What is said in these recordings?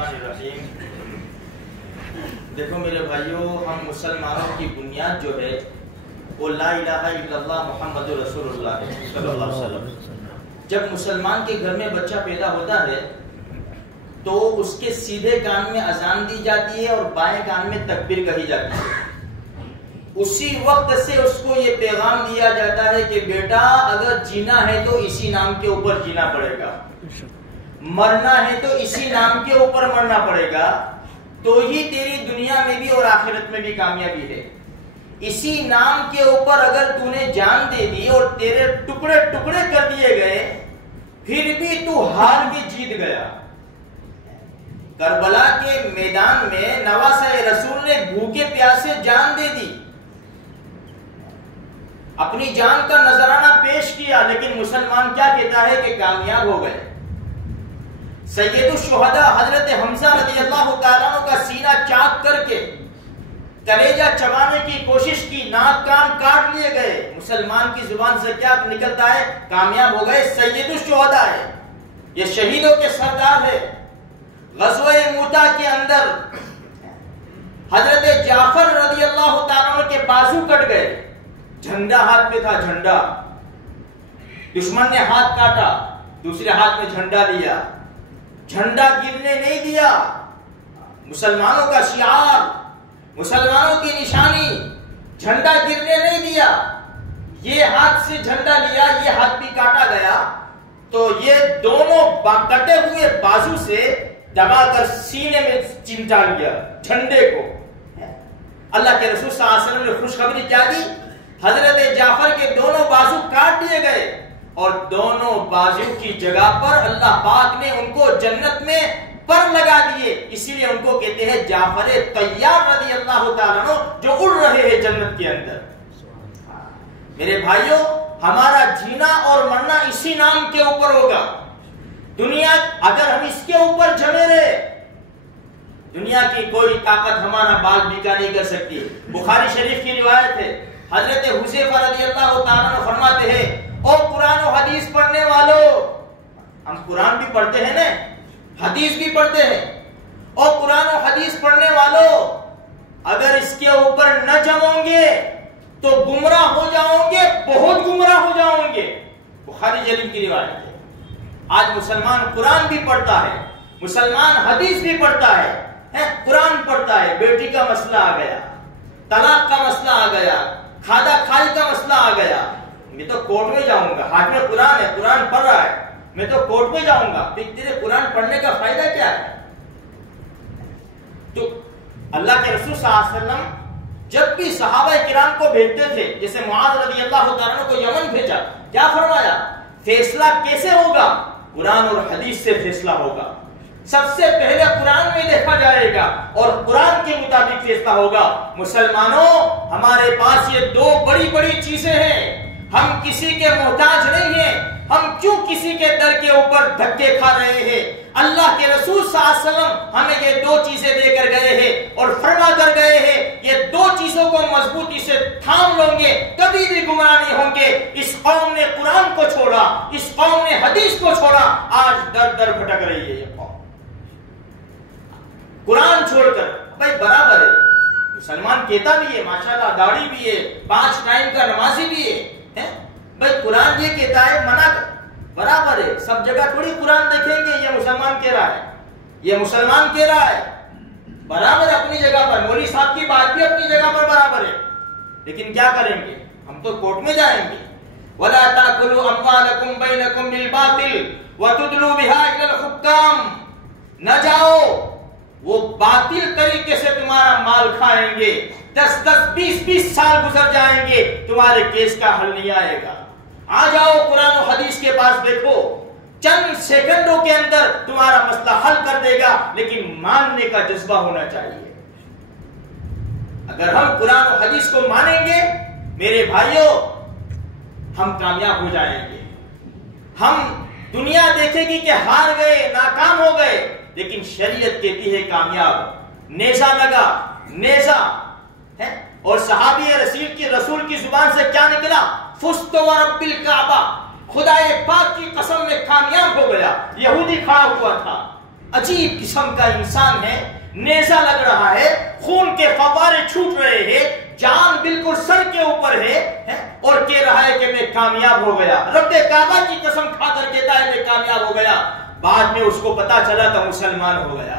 الرحمن الرحیم. دیکھو میرے بھائیوں، ہم مسلمانوں کی بنیاد جو ہے وہ لا الہ الا اللہ محمد رسول اللہ صلی اللہ علیہ وسلم. جب مسلمان کے گھر میں بچہ پیدا ہوتا ہے تو اس کے سیدھے کان میں اذان دی جاتی ہے اور بائیں کان میں تکبیر کہی جاتی ہے. اسی وقت سے اس کو یہ پیغام دیا جاتا ہے کہ بیٹا اگر جینا ہے تو اسی نام کے اوپر جینا پڑے گا، مرنا ہے تو اسی نام کے اوپر مرنا پڑے گا، تو ہی تیری دنیا میں بھی اور آخرت میں بھی کامیابی ہے. اسی نام کے اوپر اگر تو نے جان دے دی اور تیرے ٹکڑے ٹکڑے کر دیے گئے پھر بھی تو ہار کے جیت گیا. کربلا کے میدان میں نواسہ رسول نے بھوکے پیاسے جان دے دی، اپنی جان کا نذرانہ پیش کیا، لیکن مسلمان کیا کہتا ہے کہ کامیاب ہو گئے. سید الشہداء حضرت حمزہ رضی اللہ تعالیٰ عنہ کا سینہ چاک کر کے کلیجہ چبانے کی کوشش کی، ناک کان کاٹ لیے گئے. مسلمان کی زبان سے کیا نکلتا ہے؟ کامیاب ہو گئے. سید الشہداء ہے، یہ شہیدوں کے سردار ہے. غزوہ موتا کے اندر حضرت جعفر رضی اللہ تعالیٰ عنہ کے بازو کٹ گئے، جھنڈا ہاتھ میں تھا، جھنڈا دشمن نے ہاتھ کاٹا، دوسرے ہاتھ میں جھنڈا لیا، جھنڈا گرنے نہیں دیا. مسلمانوں کا شعار، مسلمانوں کی نشانی، جھنڈا گرنے نہیں دیا. یہ ہاتھ سے جھنڈا لیا، یہ ہاتھ بھی کاٹا گیا تو یہ دونوں کٹے ہوئے بازو سے دبا کر سینے میں چمٹا لیا جھنڈے کو. اللہ کے رسول صلی اللہ علیہ وسلم نے خوشخبری کیا دی؟ حضرت جعفر کے دونوں بازو کاٹ دیے گئے اور دونوں بازو کی جگہ پر اللہ پاک نے ان کو جنت میں پر لگا دیے. اسی لیے ان کو کہتے ہیں جعفر طیار رضی اللہ تعالیٰ عنہ، جو اڑ رہے ہیں جنت کے اندر. میرے بھائیوں، ہمارا جینا اور مرنا اسی نام کے اوپر ہوگا. دنیا اگر ہم اس کے اوپر جمے رہے، دنیا کی کوئی طاقت ہمارا بال بیکا نہیں کر سکتی. بخاری شریف کی روایت ہے، حضرت حذیفہ رضی اللہ تعالیٰ عنہ فرماتے ہیں، او قرآن و حدیث پڑھنے والوں، ہم قرآن بھی پڑھتے ہیں نا، حدیث بھی پڑھتے ہیں، او قرآن و حدیث پڑھنے والوں، اگر اس کے اوپر نہ جموں گے تو گمراہ ہو جاؤں گے، بہت گمراہ ہو جاؤں گے. بخاری شریف کی روایت ہے. آج مسلمان قرآن بھی پڑھتا ہے، مسلمان حدیث بھی پڑھتا ہے، قرآن پڑھتا ہے، بیٹی کا مسئلہ آ گیا، طلاق کا مسئلہ آ گیا، کھادا کھائی کا مسئلہ آ گیا، میں تو کورٹ میں جاؤں گا، ہاتھ میں قرآن ہے، قرآن پڑھ رہا ہے، میں تو کورٹ میں جاؤں گا. تیرے قرآن پڑھنے کا فائدہ کیا ہے؟ تو اللہ کے رسول صلی اللہ علیہ وسلم جب بھی صحابہ کرام کو بھیجتے تھے، جیسے معاذ رضی اللہ تعالیٰ عنہ کو یمن بھیجا، کیا فرمایا؟ فیصلہ کیسے ہوگا؟ قرآن اور حدیث سے فیصلہ ہوگا. سب سے پہلے قرآن میں دیکھا جائے گا اور قرآن کے مطابق فیصلہ ہوگا. مسلمانوں، ہمارے پاس یہ دو بڑی بڑی چیزیں ہیں. ہم کسی کے محتاج نہیں ہیں. ہم کیوں کسی کے در کے اوپر دھکے کھا رہے ہیں؟ اللہ کے رسول صلی اللہ علیہ وسلم ہمیں یہ دو چیزیں دے کر گئے ہیں اور فرما کر گئے ہیں، یہ دو چیزوں کو مضبوطی سے تھام لو گے کبھی بھی گمراہ نہیں ہوں گے. اس قوم نے قرآن کو چھوڑا، اس قوم نے حدیث کو چھوڑا، آج در در بھٹک رہی ہے. یہ قوم قرآن چھوڑ کر، بھائی برابر ہے، مسلمان کہتا بھی ہے ماشاءاللہ، داڑھی بھی ہے، 5 ٹائم کا نمازی بھی ہے، بھائی قرآن یہ کہتا ہے منع کر، برابر ہے. سب جگہ تھوڑی قرآن دیکھیں گے یہ مسلمان کہہ رہا ہے، یہ مسلمان کہہ رہا ہے، برابر اپنی جگہ پر. مولوی صاحب کی بات بھی اپنی جگہ پر برابر ہے، لیکن کیا کریں گے؟ ہم تو کورٹ میں جائیں گے. وَلَا تَأْكُلُوا أَمْوَالَكُمْ بَيْنَكُمْ بِالْبَاطِلِ وَتُدْلُوا بِهَا إِلَى الْحُكَّامِ. نہ جاؤ، وہ باطل طریقے سے تمہارا مال کھائیں گے، 10-20 سال گزر جائیں گے، تمہارے کیس کا حل نہیں آئے گا. آ جاؤ قرآن و حدیث کے پاس، دیکھو چند سیکنڈوں کے اندر تمہارا مسئلہ حل کر دے گا، لیکن ماننے کا جذبہ ہونا چاہیے. اگر ہم قرآن و حدیث کو مانیں گے میرے بھائیوں، ہم کامیاب ہو جائیں گے. ہم دنیا دیکھے گی کہ ہار گئے، ناکام ہو گئے، لیکن شریعت کہتی ہے کامیاب. نیزہ لگا، نیزہ ہے، اور صحابی رسول کی زبان سے کیا نکلا؟ فزت ورب الکعبہ، خدا پاک کی قسم میں کامیاب ہو گیا. یہودی کھڑا ہوا تھا، عجیب قسم کا انسان ہے، نیزہ لگ رہا ہے، خون کے فوارے چھوٹ رہے ہیں، جان بالکل سر کے اوپر ہے اور کہہ رہا ہے کہ میں کامیاب ہو گیا، رب کعبہ کی قسم کھا کر کہتا ہے میں کامیاب ہو گیا۔ بعد میں اس کو پتا چلا تو مسلمان ہو گیا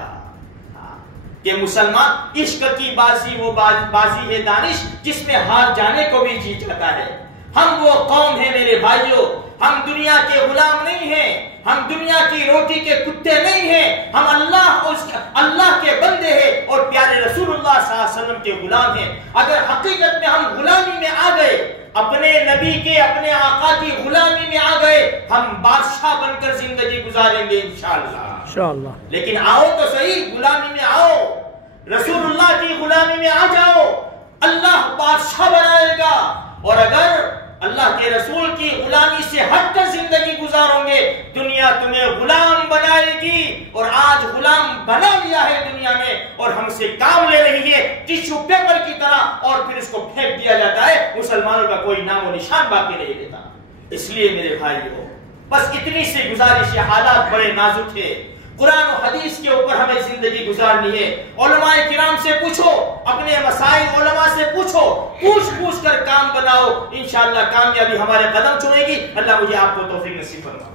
کہ مسلمان عشق کی بازی وہ بازی ہے دانش جس میں ہار جانے کو بھی جیت جاتا ہے۔ ہم وہ قوم ہیں میرے بھائیوں، ہم دنیا کے غلام نہیں ہیں، ہم دنیا کی روٹی کے کتے نہیں ہیں، ہم اللہ کے بندے ہیں اور پیارے رسول اللہ صلی اللہ علیہ وسلم کے غلام ہیں۔ اگر حقیقت میں ہم غلامی میں آ گئے، اپنے نبی کے اپنے آقا کی غلامی میں آ گئے، ہم بادشاہ بن کر زندگی گزاریں گے انشاءاللہ۔ لیکن آؤ تو صحیح، غلامی میں آؤ، رسول اللہ کی غلامی میں آ جاؤ، اللہ بادشاہ بنائے گا۔ اور اگر اللہ کے رسول کی غلامی سے ہٹ کر زندگی گزارو گے، دنیا تمہیں غلام بنائے گی، اور آج غلام بنا لیا ہے دنیا میں اور ہم سے کام لے رہی ہے ٹشو پیپر کی طرح، اور پھر اس کو پھینک دیا جاتا ہے، مسلمانوں کا کوئی نام و نشان باقی نہیں رہتا۔ اس لیے میرے بھائیو، بس اتنی سی گزارش ہے، حالات بڑے نازک ہے، قرآن و حدیث کے اوپر ہمیں زندگی گزارنی ہے۔ علماء کرام سے پوچھو، اپنے مسائل علماء سے پوچھو، پوچھ کر کام بناؤ، انشاءاللہ کامیابی ہمارے قدم چھوئے گی۔ اللہ مجھے آپ کو توفیق نصیب فرمائے۔